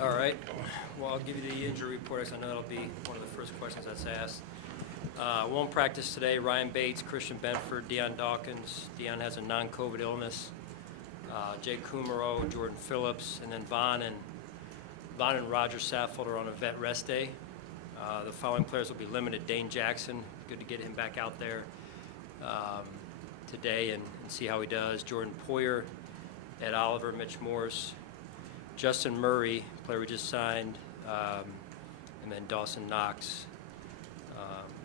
All right. Well, I'll give you the injury report, because I know that'll be one of the first questions that's asked. Won't practice today. Ryan Bates, Christian Benford, Deion Dawkins. Deion has a non-COVID illness. Jay Kumaro, Jordan Phillips, and then Vaughn and Roger Saffold are on a vet rest day. The following players will be limited. Dane Jackson, good to get him back out there today and see how he does. Jordan Poyer, Ed Oliver, Mitch Morse, Justin Murray, player we just signed, and then Dawson Knox,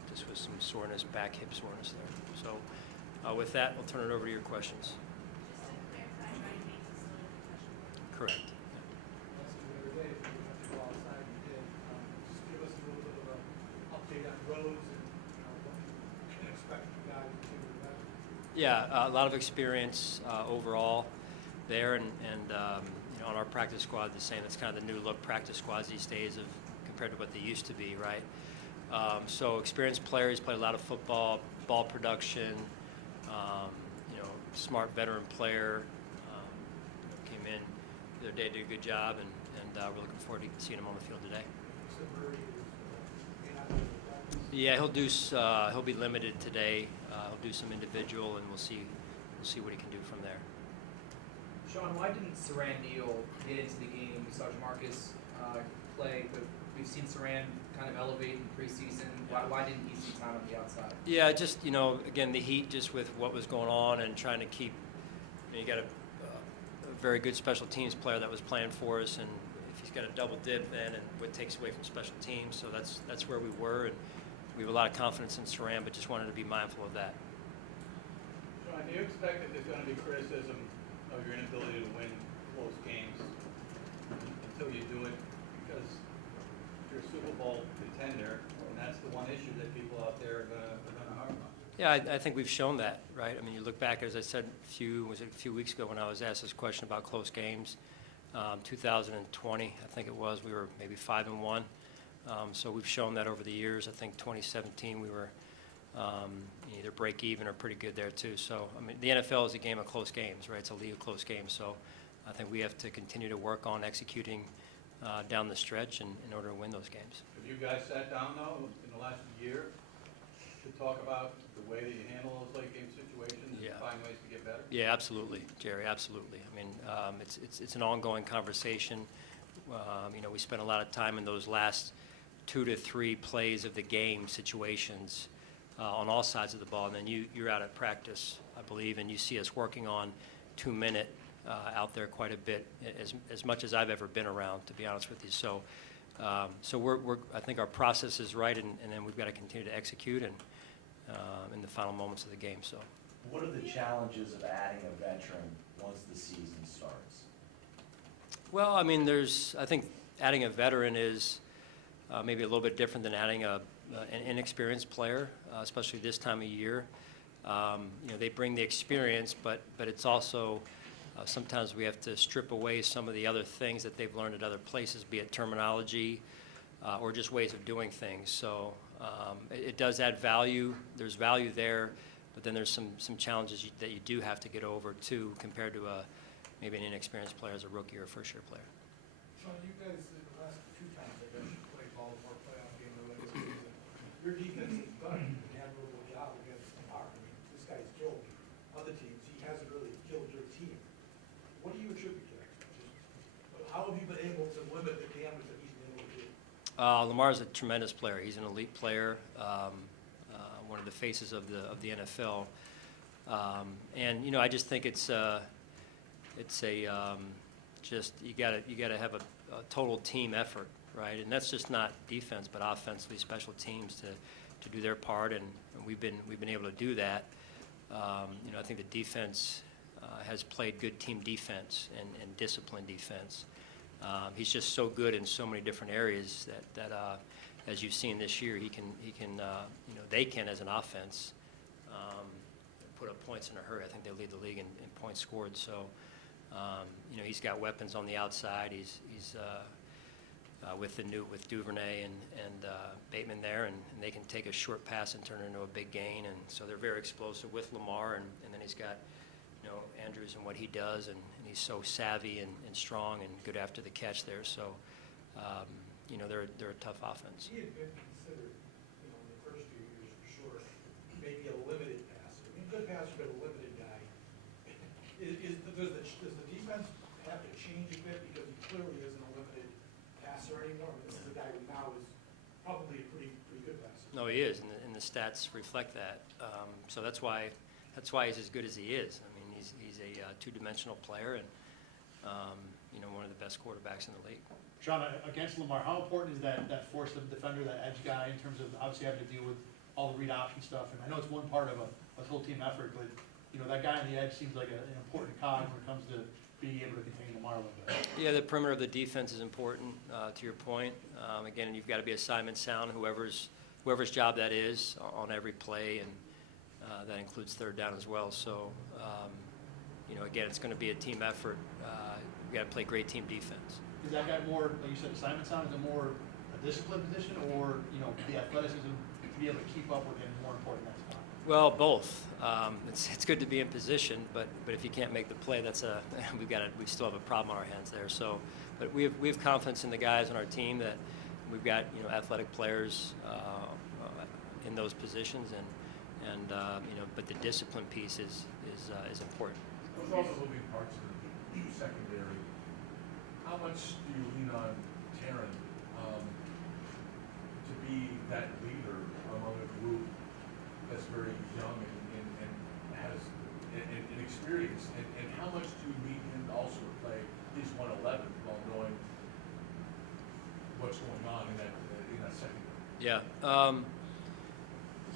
just with some soreness, back hip soreness there. So with that, I'll turn it over to your questions. Correct. Yeah, a lot of experience overall there, and you know, on our practice squad, the same. It's kind of the new look practice squads these days compared to what they used to be, right? So experienced players, played a lot of football, ball production. You know, smart veteran player. Came in the other day, did a good job, and we're looking forward to seeing him on the field today. Yeah, he'll be limited today. He'll do some individual, and we'll see what he can do from there. Sean, why didn't Saran Neal get into the game? We saw Jamarcus play, but we've seen Saran kind of elevate in preseason. Why didn't he see time on the outside? Yeah, just, you know, again, the heat, just with what was going on and trying to keep. You got a very good special teams player that was playing for us, and if he's got a double dip then, and what takes away from special teams, so that's where we were, and we have a lot of confidence in Saran, but just wanted to be mindful of that. Sean, do you expect that there's going to be criticism of your inability to win close games until you do it? Because you're a Super Bowl contender, and that's the one issue that people out there are going to harp on. Yeah, I think we've shown that, right? I mean, you look back, as I said a few weeks ago when I was asked this question about close games. 2020, I think it was, we were maybe 5-1. So we've shown that over the years. I think 2017 we were either break even or pretty good there too. So I mean, the NFL is a game of close games, right? It's a league of close games. So I think we have to continue to work on executing down the stretch in order to win those games. Have you guys sat down though in the last year to talk about the way that you handle those late game situations and find ways to get better? Yeah, absolutely, Jerry. Absolutely. I mean, it's an ongoing conversation. You know, we spent a lot of time in those last 2 to 3 plays of the game situations on all sides of the ball, and then you're out at practice, I believe, and you see us working on 2-minute out there quite a bit, as much as I've ever been around, to be honest with you. So, I think our process is right, and then we've got to continue to execute and in the final moments of the game. So, what are the challenges of adding a veteran once the season starts? Well, I mean, I think adding a veteran is maybe a little bit different than adding an inexperienced player, especially this time of year. You know, they bring the experience, but it's also sometimes we have to strip away some of the other things that they've learned at other places, be it terminology or just ways of doing things. So it does add value. There's value there, but then there's some challenges that you do have to get over too, compared to maybe an inexperienced player as a rookie or a first-year player. Sean, you guys, the last 2 times I guess you played Baltimore playoff game earlier this season, your defense has done an admirable job against Lamar. I mean, this guy's killed other teams. He hasn't really killed your team. What do you attribute to that? How have you been able to limit the damage that he's been able to do? Lamar's a tremendous player. He's an elite player, one of the faces of the NFL, and you know, I just think it's just you gotta have a total team effort, right? And that's just not defense, but offensively, special teams to do their part, and we've been able to do that. You know, I think the defense has played good team defense and disciplined defense. He's just so good in so many different areas that as you've seen this year, he can you know, they can, as an offense, put up points in a hurry. I think they lead the league in points scored. So you know, he's got weapons on the outside. He's with Duvernay and Bateman there, and they can take a short pass and turn it into a big gain. And so they're very explosive with Lamar, and then he's got Andrews and what he does, and he's so savvy and strong and good after the catch there. So, they're a tough offense. He had been considered, in the first few years for sure, maybe a limited passer. I mean, good passer, but a limited guy. Does the defense have to change a bit because he clearly isn't a limited passer anymore? I mean, this is a guy who now is probably a pretty good passer. No, he is, and the stats reflect that. So that's why he's as good as he is. I mean, he's a two-dimensional player and one of the best quarterbacks in the league. Sean, against Lamar, how important is that force of defender, that edge guy, in terms of obviously having to deal with all the read option stuff? And I know it's one part of a whole team effort, but that guy on the edge seems like an important cog when it comes to being able to contain Lamar a little bit. Yeah, the perimeter of the defense is important, to your point. Again, you've got to be assignment sound, whoever's job that is on every play, and that includes third down as well. So, again, it's going to be a team effort. You've got to play great team defense. Is that guy more, like you said, assignment sound? Is it more a disciplined position, or the athleticism to be able to keep up with him more important next time? Well, both. It's good to be in position, but if you can't make the play, we still have a problem on our hands there. So, but we have confidence in the guys on our team that we've got athletic players in those positions, and but the discipline piece is important. With all the moving parts of the secondary, how much do you lean on Taryn to be that leader among a group that's very young and has inexperience? And how much do you need him also to play his 111 while knowing what's going on in that secondary? Yeah.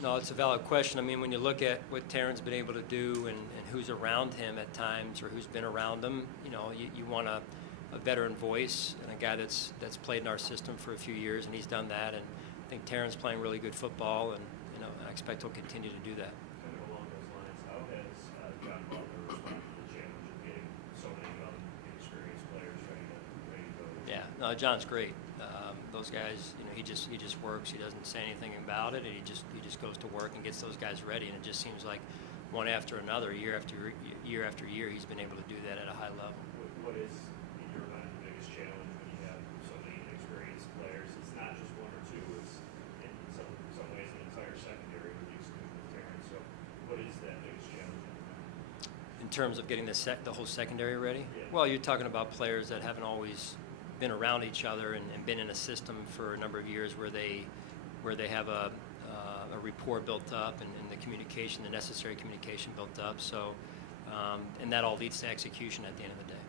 No, it's a valid question. I mean, when you look at what Taryn's been able to do and who's around him at times, or who's been around him, you want a veteran voice and a guy that's played in our system for a few years, and he's done that. And I think Taryn's playing really good football, and I expect he'll continue to do that. Kind of along those lines, how has John Butler responded to the challenge of getting so many young, inexperienced players ready to go? Yeah, no, John's great. Those guys, he just works. He doesn't say anything about it, and he just goes to work and gets those guys ready. And it just seems like one after another, year after year, he's been able to do that at a high level. What is, in your mind, the biggest challenge when you have so many inexperienced players? It's not just one or two. It's in some ways an entire secondary with the exclusion of Taryn. So, what is that biggest challenge? In terms of getting the whole secondary ready? Yeah. Well, you're talking about players that haven't always been around each other and been in a system for a number of years where they have a rapport built up and the necessary communication built up. So, and that all leads to execution at the end of the day.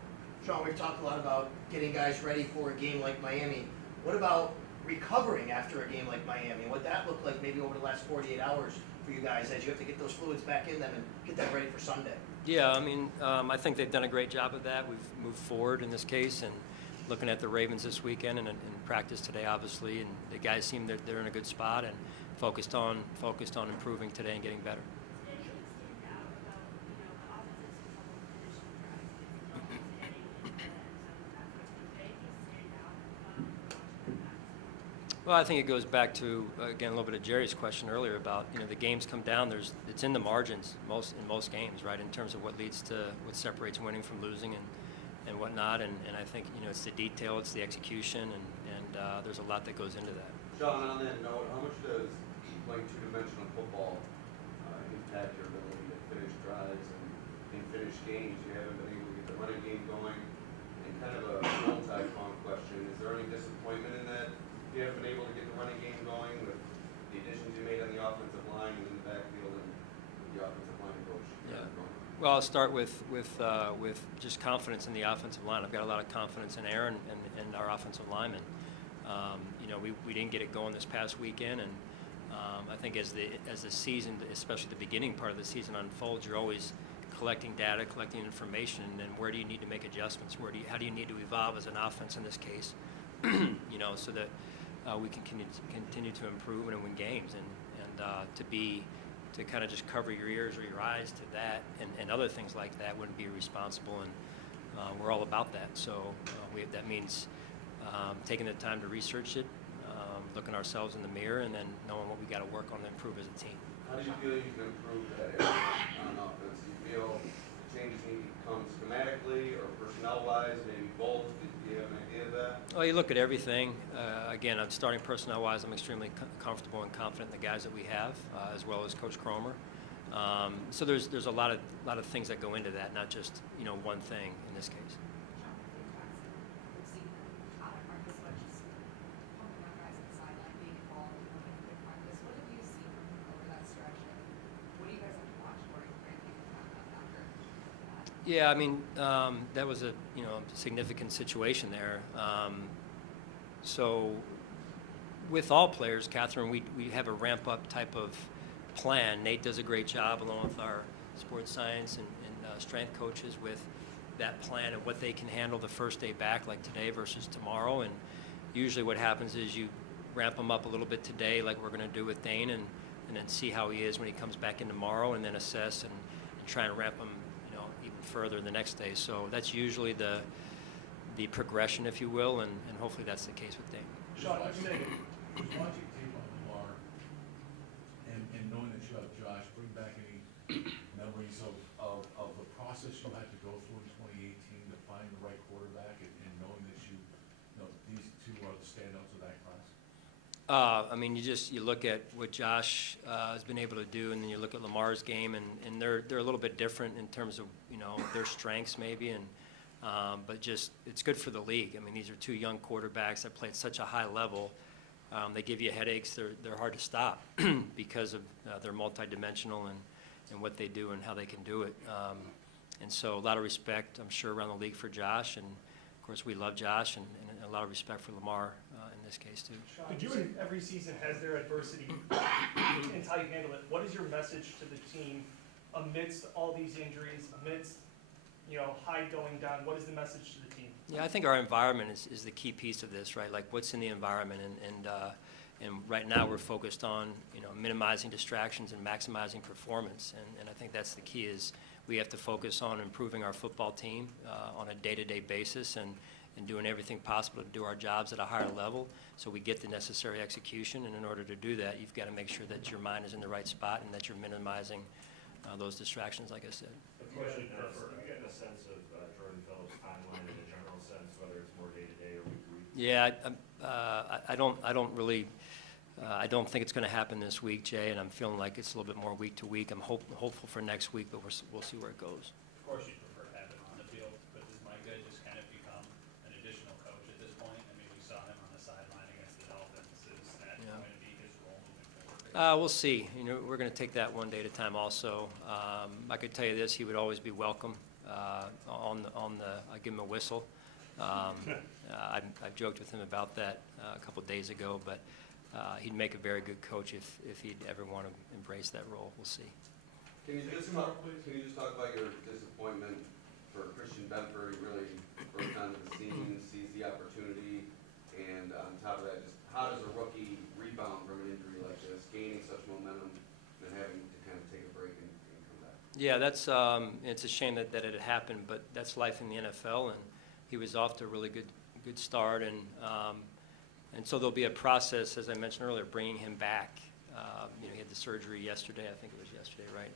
Sean, we've talked a lot about getting guys ready for a game like Miami. What about recovering after a game like Miami? What that looked like maybe over the last 48 hours for you guys as you have to get those fluids back in them and get that ready for Sunday? Yeah, I mean, I think they've done a great job of that. We've moved forward in this case, and looking at the Ravens this weekend and in practice today, obviously, and the guys seem they're in a good spot and focused on improving today and getting better. Well, I think it goes back to, again, a little bit of Jerry's question earlier about, the games come down. It's in the margins in most games, right, in terms of what separates winning from losing and whatnot. And I think, it's the detail, it's the execution, and there's a lot that goes into that. John, on that note, how much does playing two-dimensional football impact your ability to finish drives and finish games? You haven't been able to get the running game going. And kind of a multi-pronged question, is there any disappointment in that? You haven't been able to get the running game going with the additions you made on the offensive line and in the backfield and the offensive line coach. Yeah. Well, I'll start with just confidence in the offensive line. I've got a lot of confidence in Aaron and our offensive linemen. We didn't get it going this past weekend, and I think as the season, especially the beginning part of the season unfolds, you're always collecting data, collecting information, and then where do you need to make adjustments? How do you need to evolve as an offense in this case? So that we can continue to improve and win games, and to kind of just cover your ears or your eyes to that and other things like that wouldn't be responsible, and we're all about that. So that means taking the time to research it, looking ourselves in the mirror, and then knowing what we got to work on to improve as a team. How do you feel you can improve that area on offense? Do you feel changes need to come schematically or personnel-wise, maybe both? Do you have an idea of that? Well, you look at everything. Again, I'm starting personnel-wise. I'm extremely comfortable and confident in the guys that we have, as well as Coach Cromer. So there's a lot of things that go into that, not just one thing in this case. Yeah, I mean, that was a significant situation there. So with all players, Catherine, we have a ramp-up type of plan. Nate does a great job along with our sports science and strength coaches with that plan of what they can handle the first day back, like today versus tomorrow. And usually what happens is you ramp them up a little bit today, like we're going to do with Dane, and then see how he is when he comes back in tomorrow, and then assess and try and ramp him even further the next day. So that's usually the progression, if you will, and hopefully that's the case with Dane. Sean, I'm saying, just watching tape on Lamar and knowing that you have Josh, bring back any memories of the process you had to go through in 2018 to find the right quarterback, and knowing that these two are the standouts of that class? I mean, you look at what Josh has been able to do, and then you look at Lamar's game, and they're a little bit different in terms of their strengths maybe, and but just it's good for the league. I mean, these are two young quarterbacks that play at such a high level. They give you headaches. They're hard to stop because of they're multidimensional and what they do and how they can do it. And so a lot of respect, I'm sure, around the league for Josh, and of course we love Josh, and a lot of respect for Lamar in this case too. Could you, every season has their adversity and how you handle it. What is your message to the team amidst all these injuries, amidst Hyde going down? What is the message to the team? Yeah, I think our environment is the key piece of this, right? Like what's in the environment, and right now we're focused on minimizing distractions and maximizing performance, and I think that's the key. Is we have to focus on improving our football team on a day-to-day basis and doing everything possible to do our jobs at a higher level so we get the necessary execution. And in order to do that, you've got to make sure that your mind is in the right spot and that you're minimizing those distractions, like I said. The question now is, have you gotten a sense of Jordan Phillips' timeline in a general sense, whether it's more day-to-day or week-to-week? Yeah, I don't really. I don't think it's going to happen this week, Jay, and I'm feeling like it's a little bit more week to week. I'm hopeful for next week, but we'll see where it goes. Of course, you prefer to have him on the field, but does Micah just kind of become an additional coach at this point? I mean, we saw him on the sideline against the Dolphins. Is that going to be his role moving forward? We'll see. We're going to take that one day at a time. Also, I could tell you this: he would always be welcome. I give him a whistle. I've joked with him about that a couple of days ago, but. He'd make a very good coach if he'd ever want to embrace that role. We'll see. Can you just talk about your disappointment for Christian Benford? He really broke onto the scene, sees the opportunity, and on top of that, just how does a rookie rebound from an injury like this, gaining such momentum and having to kind of take a break and come back? Yeah, that's it's a shame that it had happened, but that's life in the NFL, and he was off to a really good start, and so there'll be a process, as I mentioned earlier, bringing him back. He had the surgery yesterday. I think it was yesterday, right?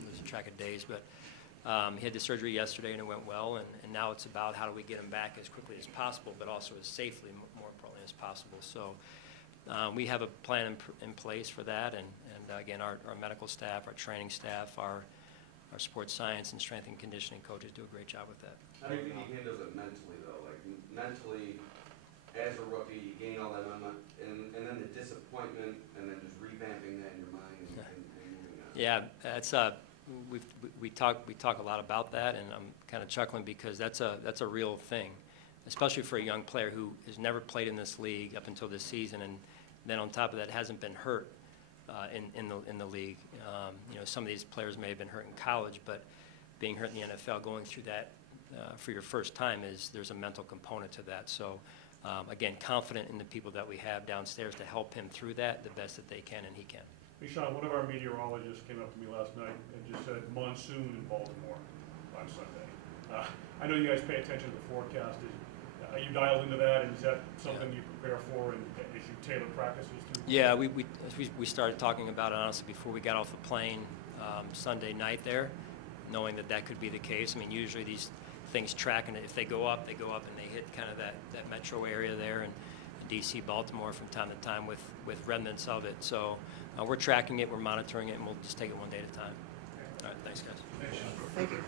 I'm losing track of days, but he had the surgery yesterday, and it went well. And now it's about how do we get him back as quickly as possible, but also as safely, more importantly, as possible. So we have a plan in place for that. And again, our medical staff, our training staff, our sports science and strength and conditioning coaches do a great job with that. How do you think he handles it mentally, though? Like mentally. As a rookie, you gain all that momentum, and then the disappointment, and then just revamping that in your mind and moving on. Yeah, that's we talk a lot about that, and I'm kind of chuckling because that's a real thing, especially for a young player who has never played in this league up until this season, and then on top of that hasn't been hurt in the league. Some of these players may have been hurt in college, but being hurt in the NFL, going through that for your first time there's a mental component to that. So. Again, confident in the people that we have downstairs to help him through that the best that they can, and he can. Hey, Sean, one of our meteorologists came up to me last night and just said monsoon in Baltimore on Sunday. I know you guys pay attention to the forecast. Are you dialed into that, and is that something you prepare for and as you tailor practices to? Yeah, we started talking about it, honestly, before we got off the plane Sunday night there. knowing that that could be the case. I mean, usually these things track, and if they go up, and they hit kind of that metro area there, and DC, Baltimore from time to time with remnants of it. So we're tracking it, we're monitoring it, and we'll just take it one day at a time. All right, thanks, guys. Thank you.